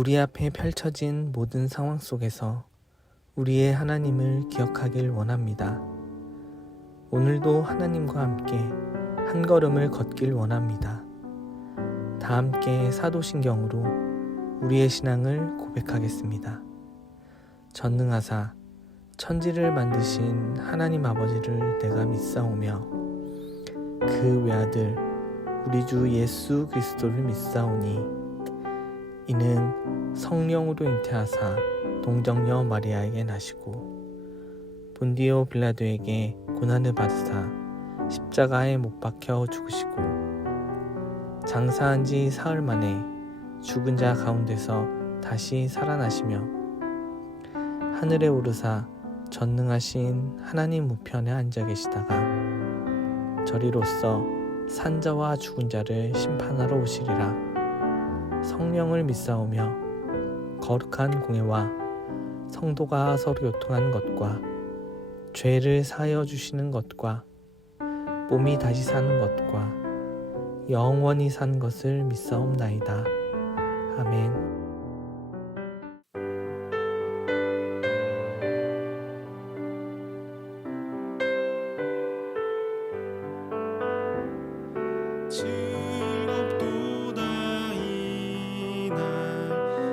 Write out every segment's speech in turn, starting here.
우리 앞에 펼쳐진 모든 상황 속에서 우리의 하나님을 기억하길 원합니다. 오늘도 하나님과 함께 한 걸음을 걷길 원합니다. 다 함께 사도신경으로 우리의 신앙을 고백하겠습니다. 전능하사 천지를 만드신 하나님 아버지를 내가 믿사오며 그 외아들 우리 주 예수 그리스도를 믿사오니 이는 성령으로 잉태하사 동정녀 마리아에게 나시고 본디오 빌라도에게 고난을 받으사 십자가에 못 박혀 죽으시고 장사한 지 사흘 만에 죽은 자 가운데서 다시 살아나시며 하늘에 오르사 전능하신 하나님 우편에 앉아 계시다가 저리로서 산자와 죽은 자를 심판하러 오시리라. 성령을 믿사오며 거룩한 공회와 성도가 서로 교통하는 것과 죄를 사하여 주시는 것과 몸이 다시 사는 것과 영원히 산 것을 믿사옵나이다. 아멘. 즐겁도다 이날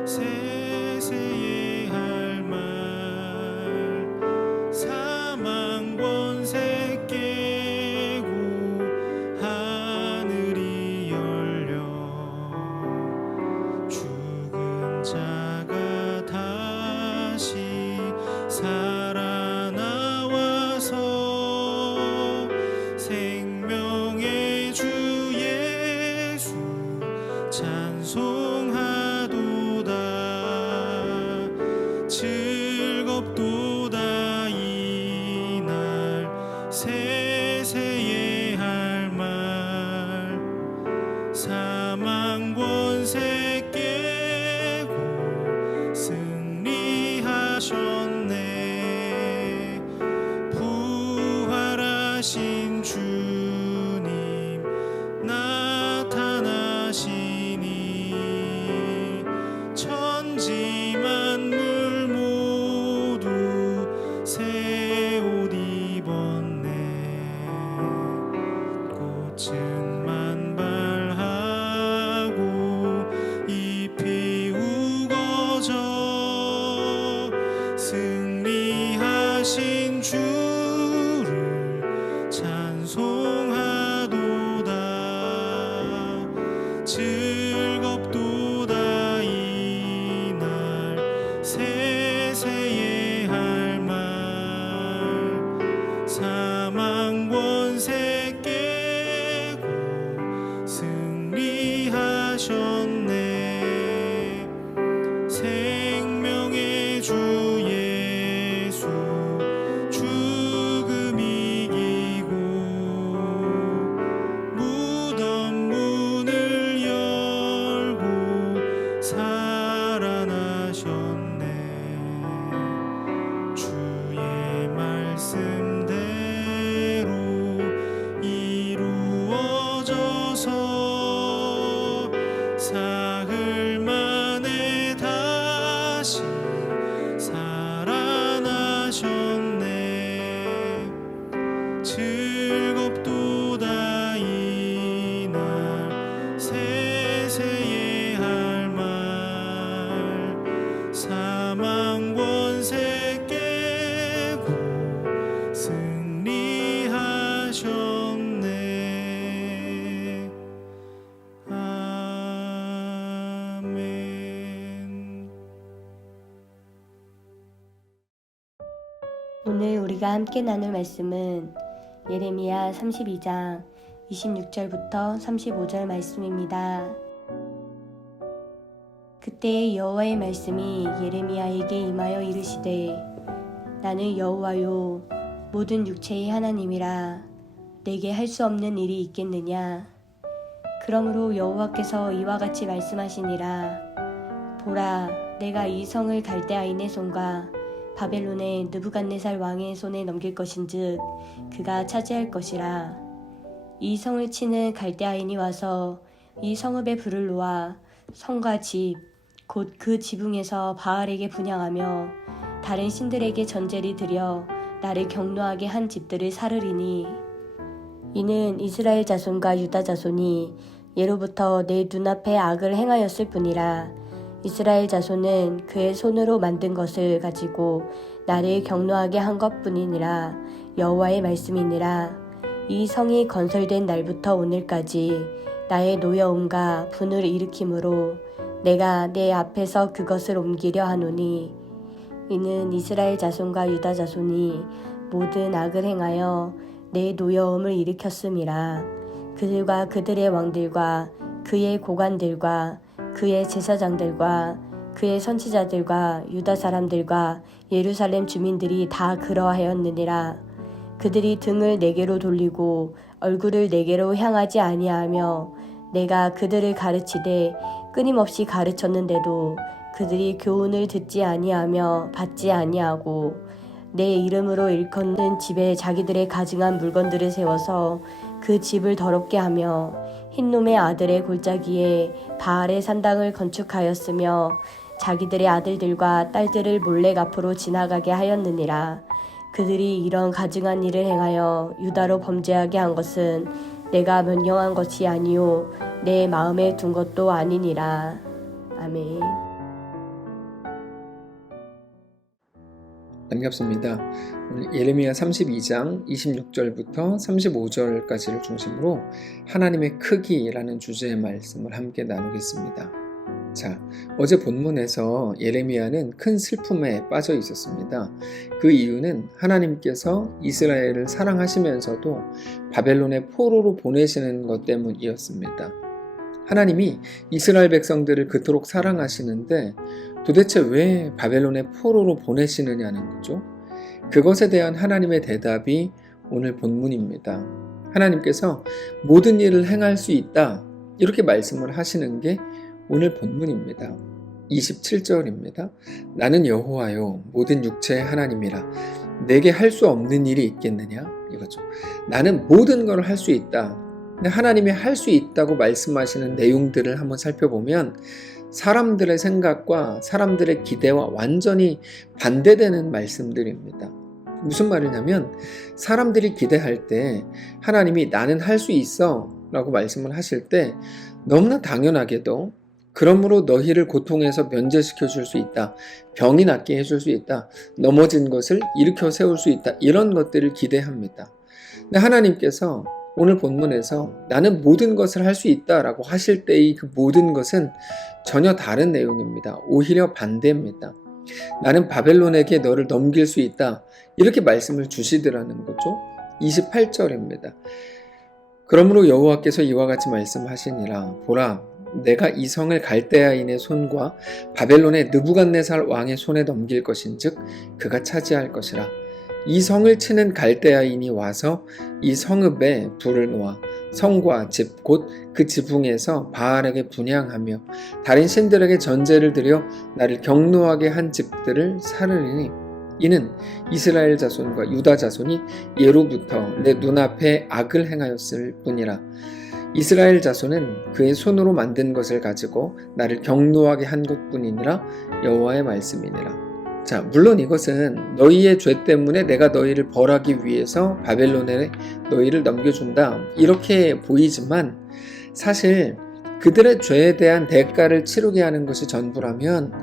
세세의 할 말 사망 권세 깨고 하늘이 열려 죽은 자가 다시 살아나와서 생명의 주 예수 찬송하도다. 즐겁도다 이날 세세의 할 말 사망 권세 깨고 승리하셨네. 부활하신 주님 나타나시니 천지 만물 모두 새 옷 입었네. 꽃은 만발하고 잎이 우거져 승리하신 주를 찬송하도다. 즐겁도다 이날 세세의 할 말 사망 권세 깨고 승리하셨네. 생명의 주 예수 죽음 이기고 무덤 문을 열고 살아나셨네. 주의 말씀대로 이루어져서 사흘 만에 다시 살아나셨네. 즐겁도다 이날 세세의 할 말 사망 권세 깨고 승리하셨네. 아멘. 오늘 우리가 함께 나눌 말씀은 예레미야 32장 26절부터 35절 말씀입니다. 그때 여호와의 말씀이 예레미야에게 임하여 이르시되 나는 여호와요 모든 육체의 하나님이라 내게 할 수 없는 일이 있겠느냐. 그러므로 여호와께서 이와 같이 말씀하시니라. 보라 내가 이 성을 갈대아인의 손과 바벨론의 느부갓네살 왕의 손에 넘길 것인즉 그가 차지할 것이라. 이 성을 치는 갈대아인이 와서 이 성읍에 불을 놓아 성과 집 곧 그 지붕에서 바알에게 분향하며 다른 신들에게 전제를 드려 나를 경노하게 한 집들을 사르리니 이는 이스라엘 자손과 유다 자손이 예로부터 내 눈앞에 악을 행하였을 뿐이라. 이스라엘 자손은 그의 손으로 만든 것을 가지고 나를 경노하게 한 것뿐이니라. 여호와의 말씀이니라. 이 성이 건설된 날부터 오늘까지 나의 노여움과 분을 일으킴으로 내가 내 앞에서 그것을 옮기려 하노니 이는 이스라엘 자손과 유다 자손이 모든 악을 행하여 내 노여움을 일으켰음이라. 그들과 그들의 왕들과 그의 고관들과 그의 제사장들과 그의 선지자들과 유다 사람들과 예루살렘 주민들이 다 그러하였느니라. 그들이 등을 내게로 돌리고 얼굴을 내게로 향하지 아니하며 내가 그들을 가르치되 끊임없이 가르쳤는데도 그들이 교훈을 듣지 아니하며 받지 아니하고 내 이름으로 일컫는 집에 자기들의 가증한 물건들을 세워서 그 집을 더럽게 하며 흰놈의 아들의 골짜기에 바알의 산당을 건축하였으며 자기들의 아들들과 딸들을 몰래 앞으로 지나가게 하였느니라. 그들이 이런 가증한 일을 행하여 유다로 범죄하게 한 것은 내가 명령한 것이 아니요 내 마음에 둔 것도 아니니라. 아멘. 반갑습니다. 오늘 예레미야 32장 26절부터 35절까지를 중심으로 하나님의 크기라는 주제의 말씀을 함께 나누겠습니다. 자, 어제 본문에서 예레미야는 큰 슬픔에 빠져 있었습니다. 그 이유는 하나님께서 이스라엘을 사랑하시면서도 바벨론의 포로로 보내시는 것 때문이었습니다. 하나님이 이스라엘 백성들을 그토록 사랑하시는데 도대체 왜 바벨론의 포로로 보내시느냐는 거죠. 그것에 대한 하나님의 대답이 오늘 본문입니다. 하나님께서 모든 일을 행할 수 있다 이렇게 말씀을 하시는 게 오늘 본문입니다. 27절입니다. 나는 여호와요 모든 육체의 하나님이라 내게 할 수 없는 일이 있겠느냐 이거죠. 나는 모든 걸 할 수 있다. 근데 하나님이 할 수 있다고 말씀하시는 내용들을 한번 살펴보면 사람들의 생각과 사람들의 기대와 완전히 반대되는 말씀들입니다. 무슨 말이냐면 사람들이 기대할 때 하나님이 나는 할 수 있어 라고 말씀을 하실 때 너무나 당연하게도 그러므로 너희를 고통에서 면제시켜 줄 수 있다. 병이 낫게 해줄 수 있다. 넘어진 것을 일으켜 세울 수 있다. 이런 것들을 기대합니다. 근데 하나님께서 오늘 본문에서 나는 모든 것을 할 수 있다라고 하실 때의 그 모든 것은 전혀 다른 내용입니다. 오히려 반대입니다. 나는 바벨론에게 너를 넘길 수 있다. 이렇게 말씀을 주시더라는 거죠. 28절입니다. 그러므로 여호와께서 이와 같이 말씀하시니라. 보라, 내가 이 성을 갈대아인의 손과 바벨론의 느부갓네살 왕의 손에 넘길 것인즉 그가 차지할 것이라. 이 성을 치는 갈대아인이 와서 이 성읍에 불을 놓아 성과 집 곧 그 지붕에서 바알에게 분향하며 다른 신들에게 전제를 드려 나를 경노하게 한 집들을 사르리니 이는 이스라엘 자손과 유다 자손이 예로부터 내 눈앞에 악을 행하였을 뿐이라. 이스라엘 자손은 그의 손으로 만든 것을 가지고 나를 경노하게 한 것뿐이니라. 여호와의 말씀이니라. 자, 물론 이것은 너희의 죄 때문에 내가 너희를 벌하기 위해서 바벨론에 너희를 넘겨준다 이렇게 보이지만 사실 그들의 죄에 대한 대가를 치르게 하는 것이 전부라면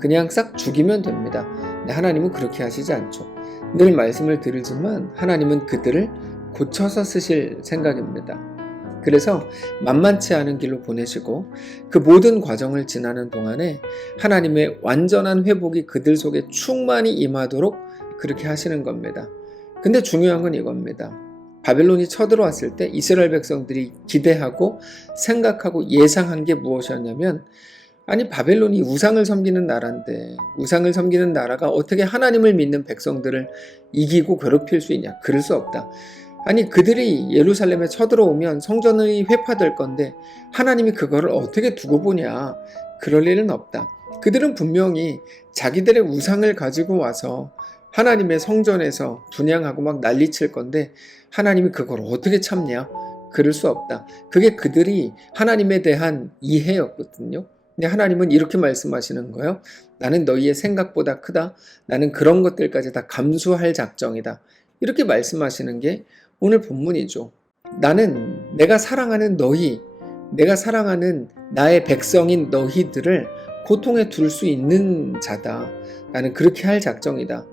그냥 싹 죽이면 됩니다. 근데 하나님은 그렇게 하시지 않죠. 늘 말씀을 드리지만 하나님은 그들을 고쳐서 쓰실 생각입니다. 그래서 만만치 않은 길로 보내시고 그 모든 과정을 지나는 동안에 하나님의 완전한 회복이 그들 속에 충만히 임하도록 그렇게 하시는 겁니다. 근데 중요한 건 이겁니다. 바벨론이 쳐들어왔을 때 이스라엘 백성들이 기대하고 생각하고 예상한 게 무엇이었냐면 아니 바벨론이 우상을 섬기는 나라인데 우상을 섬기는 나라가 어떻게 하나님을 믿는 백성들을 이기고 괴롭힐 수 있냐. 그럴 수 없다. 아니 그들이 예루살렘에 쳐들어오면 성전이 회파될 건데 하나님이 그거를 어떻게 두고 보냐. 그럴 일은 없다. 그들은 분명히 자기들의 우상을 가지고 와서 하나님의 성전에서 분향하고 막 난리칠 건데 하나님이 그걸 어떻게 참냐. 그럴 수 없다. 그게 그들이 하나님에 대한 이해였거든요. 근데 하나님은 이렇게 말씀하시는 거예요. 나는 너희의 생각보다 크다. 나는 그런 것들까지 다 감수할 작정이다. 이렇게 말씀하시는 게 오늘 본문이죠. 나는 내가 사랑하는 너희, 내가 사랑하는 나의 백성인 너희들을 고통에 둘 수 있는 자다. 나는 그렇게 할 작정이다.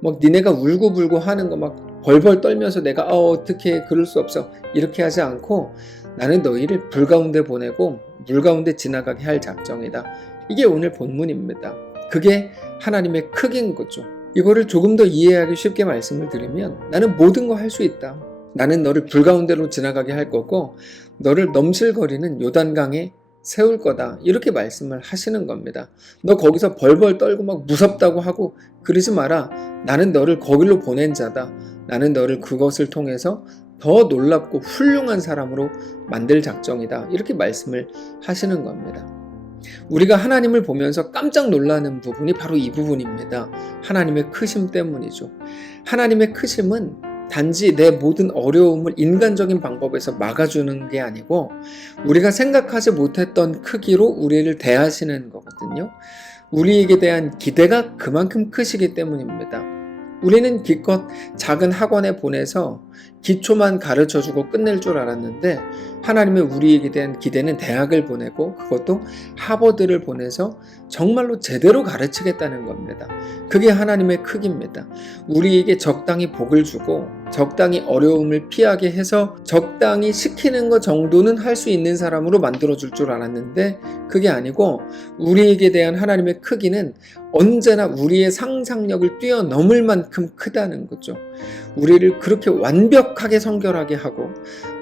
막 니네가 울고불고 하는 거 막 벌벌 떨면서 내가 어떻게 그럴 수 없어 이렇게 하지 않고 나는 너희를 불 가운데 보내고 물 가운데 지나가게 할 작정이다. 이게 오늘 본문입니다. 그게 하나님의 크기인 거죠. 이거를 조금 더 이해하기 쉽게 말씀을 드리면 나는 모든 거 할 수 있다. 나는 너를 불 가운데로 지나가게 할 거고 너를 넘실거리는 요단강에 세울 거다. 이렇게 말씀을 하시는 겁니다. 너 거기서 벌벌 떨고 막 무섭다고 하고 그러지 마라. 나는 너를 거길로 보낸 자다. 나는 너를 그것을 통해서 더 놀랍고 훌륭한 사람으로 만들 작정이다. 이렇게 말씀을 하시는 겁니다. 우리가 하나님을 보면서 깜짝 놀라는 부분이 바로 이 부분입니다. 하나님의 크심 때문이죠. 하나님의 크심은 단지 내 모든 어려움을 인간적인 방법에서 막아주는 게 아니고 우리가 생각하지 못했던 크기로 우리를 대하시는 거거든요. 우리에게 대한 기대가 그만큼 크시기 때문입니다. 우리는 기껏 작은 학원에 보내서 기초만 가르쳐주고 끝낼 줄 알았는데 하나님의 우리에게 대한 기대는 대학을 보내고 그것도 하버드를 보내서 정말로 제대로 가르치겠다는 겁니다. 그게 하나님의 크기입니다. 우리에게 적당히 복을 주고 적당히 어려움을 피하게 해서 적당히 시키는 것 정도는 할 수 있는 사람으로 만들어줄 줄 알았는데 그게 아니고 우리에게 대한 하나님의 크기는 언제나 우리의 상상력을 뛰어넘을 만큼 크다는 거죠. 우리를 그렇게 완벽하게 성결하게 하고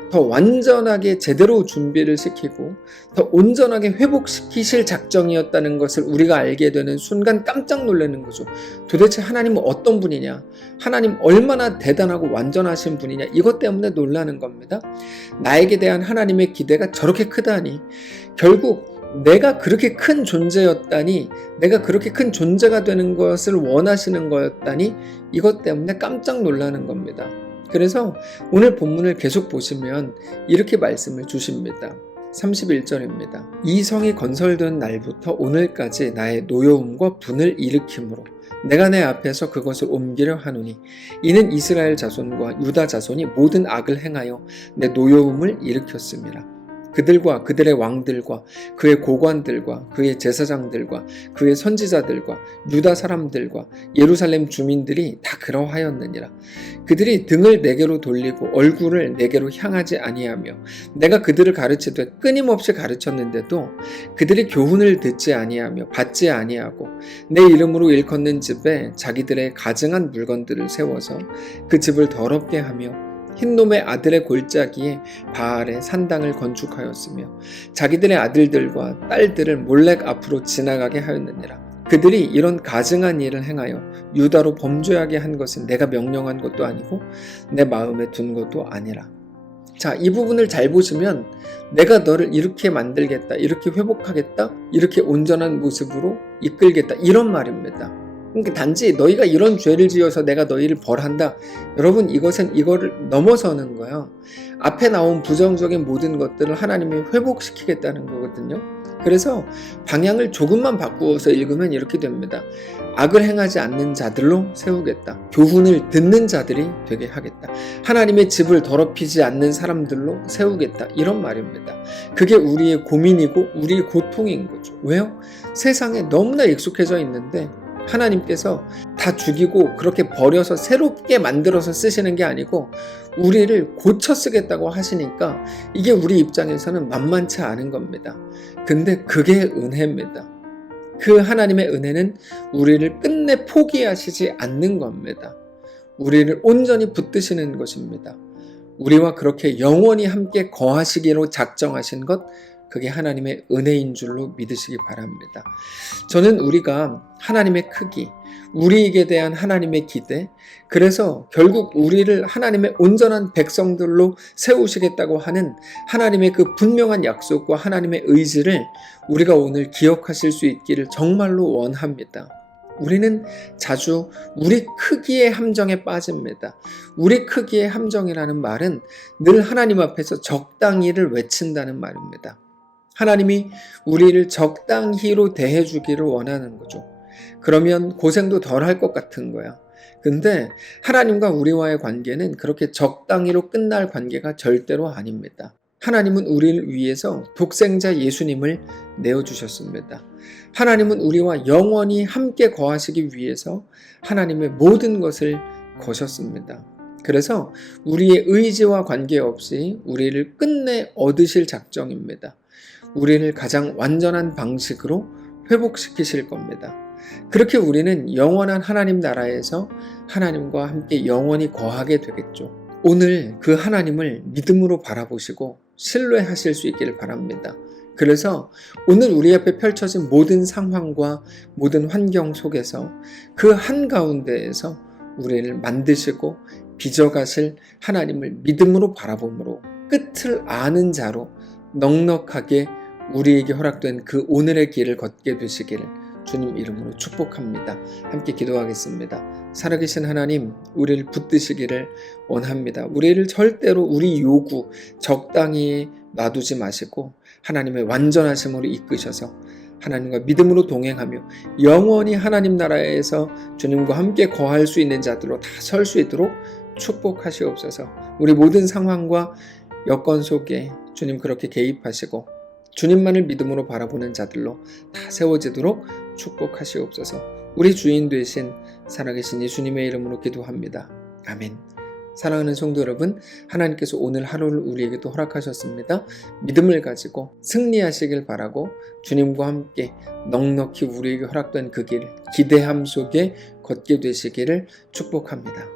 더 완전하게 제대로 준비를 시키고 더 온전하게 회복시키실 작정이었다는 것을 우리가 알게 되는 순간 깜짝 놀라는 거죠. 도대체 하나님은 어떤 분이냐? 하나님 얼마나 대단하고 완전하신 분이냐? 이것 때문에 놀라는 겁니다. 나에게 대한 하나님의 기대가 저렇게 크다니 결국 내가 그렇게 큰 존재였다니 내가 그렇게 큰 존재가 되는 것을 원하시는 거였다니 이것 때문에 깜짝 놀라는 겁니다. 그래서 오늘 본문을 계속 보시면 이렇게 말씀을 주십니다. 31절입니다. 이 성이 건설된 날부터 오늘까지 나의 노여움과 분을 일으킴으로 내가 내 앞에서 그것을 옮기려 하노니 이는 이스라엘 자손과 유다 자손이 모든 악을 행하여 내 노여움을 일으켰음이라. 그들과 그들의 왕들과 그의 고관들과 그의 제사장들과 그의 선지자들과 유다 사람들과 예루살렘 주민들이 다 그러하였느니라. 그들이 등을 내게로 돌리고 얼굴을 내게로 향하지 아니하며 내가 그들을 가르치되 끊임없이 가르쳤는데도 그들이 교훈을 듣지 아니하며 받지 아니하고 내 이름으로 일컫는 집에 자기들의 가증한 물건들을 세워서 그 집을 더럽게 하며 흰놈의 아들의 골짜기에 바알의 산당을 건축하였으며 자기들의 아들들과 딸들을 몰렉 앞으로 지나가게 하였느니라. 그들이 이런 가증한 일을 행하여 유다로 범죄하게 한 것은 내가 명령한 것도 아니고 내 마음에 둔 것도 아니라. 자, 이 부분을 잘 보시면 내가 너를 이렇게 만들겠다, 이렇게 회복하겠다, 이렇게 온전한 모습으로 이끌겠다 이런 말입니다. 그러니까 단지 너희가 이런 죄를 지어서 내가 너희를 벌한다. 여러분 이거를 넘어서는 거예요. 앞에 나온 부정적인 모든 것들을 하나님이 회복시키겠다는 거거든요. 그래서 방향을 조금만 바꾸어서 읽으면 이렇게 됩니다. 악을 행하지 않는 자들로 세우겠다. 교훈을 듣는 자들이 되게 하겠다. 하나님의 집을 더럽히지 않는 사람들로 세우겠다. 이런 말입니다. 그게 우리의 고민이고 우리의 고통인 거죠. 왜요? 세상에 너무나 익숙해져 있는데 하나님께서 다 죽이고 그렇게 버려서 새롭게 만들어서 쓰시는 게 아니고 우리를 고쳐 쓰겠다고 하시니까 이게 우리 입장에서는 만만치 않은 겁니다. 근데 그게 은혜입니다. 그 하나님의 은혜는 우리를 끝내 포기하시지 않는 겁니다. 우리를 온전히 붙드시는 것입니다. 우리와 그렇게 영원히 함께 거하시기로 작정하신 것, 그게 하나님의 은혜인 줄로 믿으시기 바랍니다. 저는 우리가 하나님의 크기, 우리에게 대한 하나님의 기대, 그래서 결국 우리를 하나님의 온전한 백성들로 세우시겠다고 하는 하나님의 그 분명한 약속과 하나님의 의지를 우리가 오늘 기억하실 수 있기를 정말로 원합니다. 우리는 자주 우리 크기의 함정에 빠집니다. 우리 크기의 함정이라는 말은 늘 하나님 앞에서 적당히를 외친다는 말입니다. 하나님이 우리를 적당히로 대해주기를 원하는 거죠. 그러면 고생도 덜 할 것 같은 거야. 근데 하나님과 우리와의 관계는 그렇게 적당히로 끝날 관계가 절대로 아닙니다. 하나님은 우리를 위해서 독생자 예수님을 내어주셨습니다. 하나님은 우리와 영원히 함께 거하시기 위해서 하나님의 모든 것을 거셨습니다. 그래서 우리의 의지와 관계없이 우리를 끝내 얻으실 작정입니다. 우리를 가장 완전한 방식으로 회복시키실 겁니다. 그렇게 우리는 영원한 하나님 나라에서 하나님과 함께 영원히 거하게 되겠죠. 오늘 그 하나님을 믿음으로 바라보시고 신뢰하실 수 있기를 바랍니다. 그래서 오늘 우리 앞에 펼쳐진 모든 상황과 모든 환경 속에서 그 한가운데에서 우리를 만드시고 빚어가실 하나님을 믿음으로 바라봄으로 끝을 아는 자로 넉넉하게 우리에게 허락된 그 오늘의 길을 걷게 되시기를 주님 이름으로 축복합니다. 함께 기도하겠습니다. 살아계신 하나님, 우리를 붙드시기를 원합니다. 우리를 절대로 우리 요구 적당히 놔두지 마시고 하나님의 완전하심으로 이끄셔서 하나님과 믿음으로 동행하며 영원히 하나님 나라에서 주님과 함께 거할 수 있는 자들로 다 설 수 있도록 축복하시옵소서. 우리 모든 상황과 여건 속에 주님 그렇게 개입하시고 주님만을 믿음으로 바라보는 자들로 다 세워지도록 축복하시옵소서. 우리 주인 되신 살아계신 예수님의 이름으로 기도합니다. 아멘. 사랑하는 성도 여러분, 하나님께서 오늘 하루를 우리에게도 허락하셨습니다. 믿음을 가지고 승리하시길 바라고 주님과 함께 넉넉히 우리에게 허락된 그 길, 기대함 속에 걷게 되시기를 축복합니다.